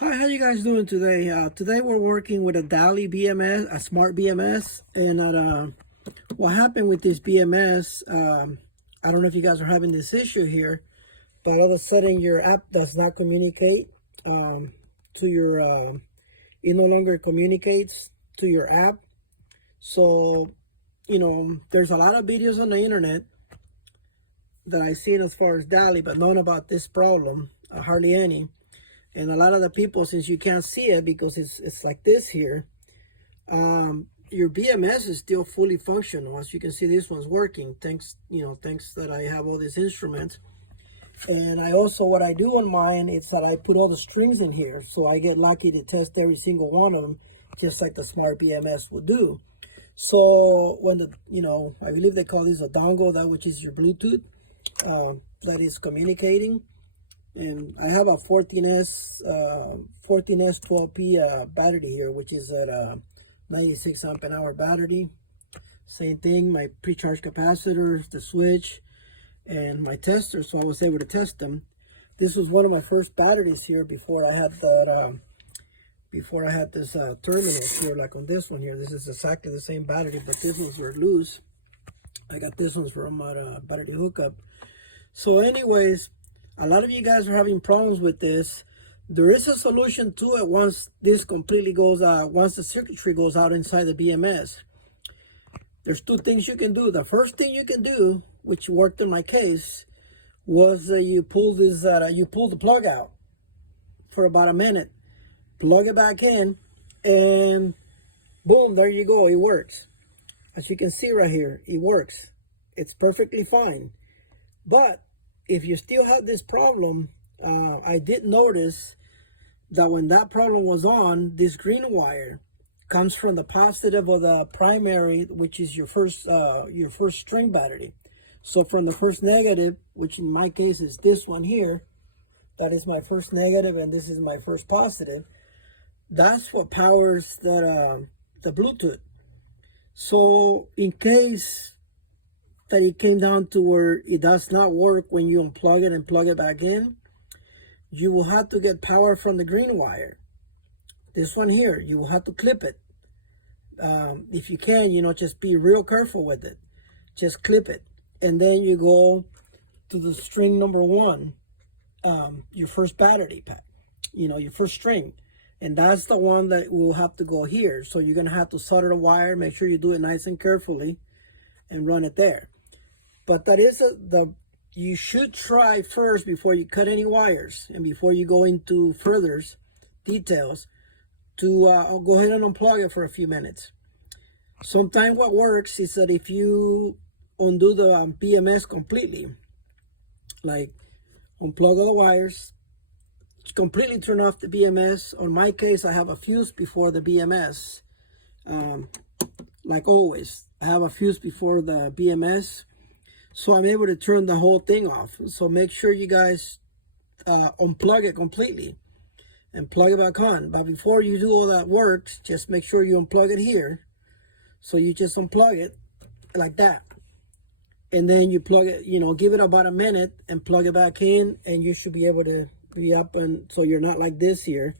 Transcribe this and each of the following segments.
Hi, how you guys doing today? Today we're working with a Daly BMS, a smart BMS, and what happened with this BMS? I don't know if you guys are having this issue here, but all of a sudden your app does not communicate to your. It no longer communicates to your app. So, there's a lot of videos on the internet that I've seen as far as Daly, but none about this problem. Hardly any. And a lot of the people, since you can't see it because it's like this here, your BMS is still fully functional. As you can see, this one's working. Thanks that I have all these instruments. And I also, what I do on mine is that I put all the strings in here, so I get lucky to test every single one of them, just like the smart BMS would do. So when I believe they call this a dongle, that which is your Bluetooth, that is communicating. And I have a 14S 12P battery here, which is at a 96 amp an hour battery. Same thing, my pre-charge capacitors, the switch, and my tester, so I was able to test them. This was one of my first batteries here before I had that. Before I had this terminal here, like on this one here. This is exactly the same battery, but this ones were loose. I got this ones from my battery hookup. So anyways, a lot of you guys are having problems with this. There is a solution to it once this completely goes out, once the circuitry goes out inside the BMS. There's two things you can do. The first thing you can do, which worked in my case, was you pull the plug out for about a minute, plug it back in, and boom, there you go, it works. As you can see right here, it works. It's perfectly fine. But if you still have this problem, I did notice that when that problem was on, this green wire comes from the positive of the primary, which is your first string battery. So from the first negative, which in my case is this one here, that is my first negative, and this is my first positive. That's what powers the Bluetooth. So in case that it came down to where it does not work when you unplug it and plug it back in, you will have to get power from the green wire. This one here, you will have to clip it. If you can, just be real careful with it. Just clip it. And then you go to the string number one, your first battery pack, your first string. And that's the one that will have to go here. So you're gonna have to solder the wire, make sure you do it nice and carefully and run it there. But that is you should try first before you cut any wires and before you go into further details to go ahead and unplug it for a few minutes. Sometimes what works is that if you undo the BMS completely, like unplug all the wires, completely turn off the BMS. On my case, I have a fuse before the BMS. Like always, I have a fuse before the BMS, so I'm able to turn the whole thing off. So make sure you guys unplug it completely and plug it back on. But before you do all that work, just make sure you unplug it here. So you just unplug it like that. And then you plug it, give it about a minute and plug it back in, and you should be able to be up, and so you're not like this here.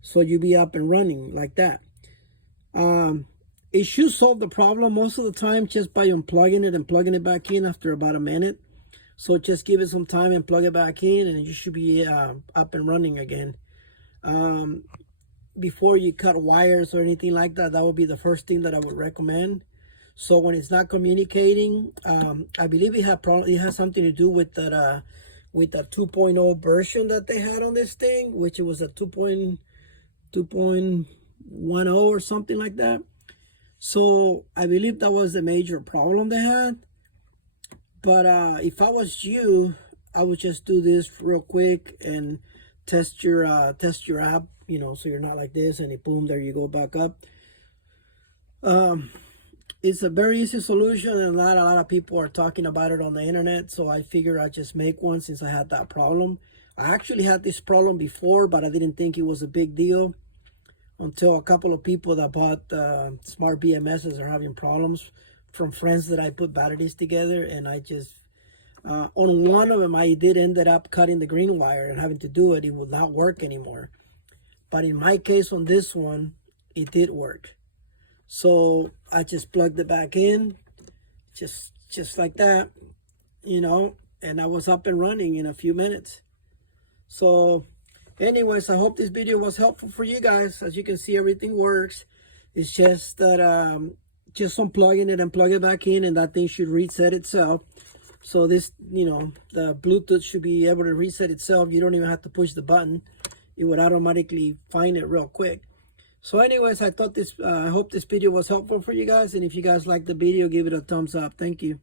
So you be up and running like that. It should solve the problem most of the time just by unplugging it and plugging it back in after about a minute. So just give it some time and plug it back in, and you should be up and running again. Before you cut wires or anything like that, that would be the first thing that I would recommend. So when it's not communicating, I believe it has something to do with that with the 2.0 version that they had on this thing, which it was a 2.10 or something like that. So I believe that was the major problem they had. But if I was you, I would just do this real quick and test your app, so you're not like this, and boom, there you go, back up. It's a very easy solution, and not a lot of people are talking about it on the internet, so I figured I'd just make one since I had that problem. I actually had this problem before, but I didn't think it was a big deal until a couple of people that bought smart BMSs are having problems from friends that I put batteries together, and I just, on one of them, I did ended up cutting the green wire and having to do it. It would not work anymore. But in my case on this one, it did work. So I just plugged it back in, just like that, you know, and I was up and running in a few minutes. So anyways, I hope this video was helpful for you guys. As you can see, everything works. It's just that just unplugging it and plug it back in, and that thing should reset itself. So this, you know, the Bluetooth should be able to reset itself. You don't even have to push the button. It would automatically find it real quick. So anyways, I hope this video was helpful for you guys. And if you guys liked the video, give it a thumbs up. Thank you.